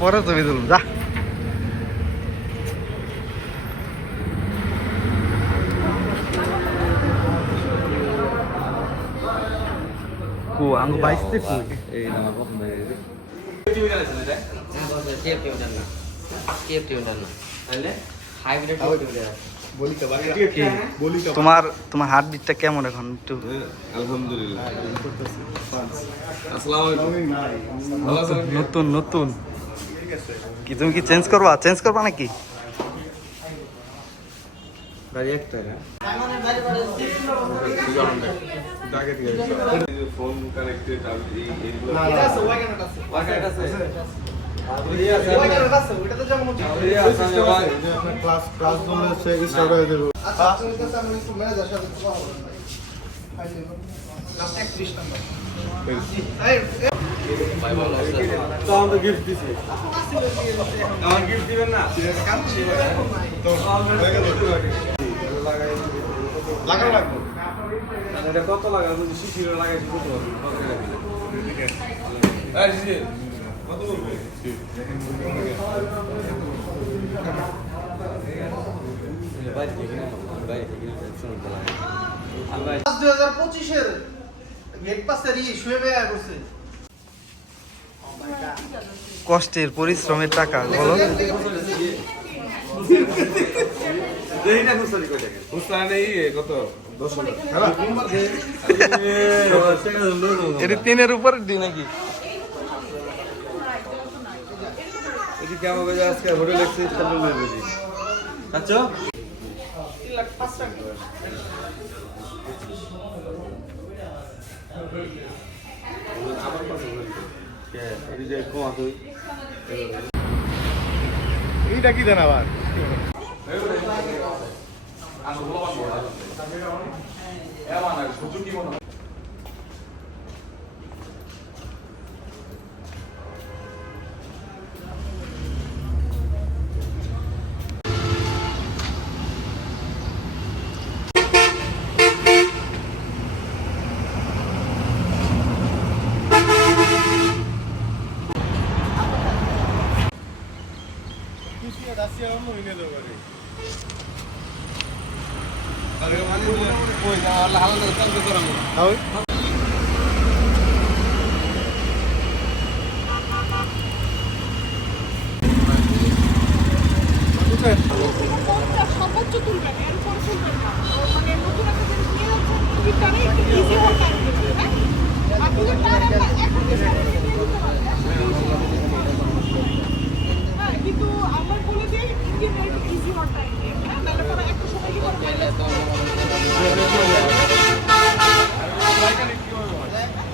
পরে ছবি তুলুন যা। আঙ্গু বাইসতে এই আমার পছন্দ হয়ে গেছে। তোমার তোমার হার্ট বিটটা কেমন এখন একটু? আলহামদুলিল্লাহ। নতুন নতুন কি তুমি কি চেঞ্জ করবা নাকি? গাড়ি একটা ফোন কানেক্টেড কত লাগা শিশির লাগাইছি কত কষ্টের পরিশ্রমের টাকা বলো। এটা 3-এর উপরে দিই নাকি? আজকে হোটেল আচ্ছা এইটা কি দেন আবার? সর্বোচ্চ তুলবেন এরপরে তুলবেন না, মানে নতুন একটা জিনিস নিয়ে যাচ্ছেন, আপনি তার একটা ইজি ওয়ার্ক আপনি যদি পারেন না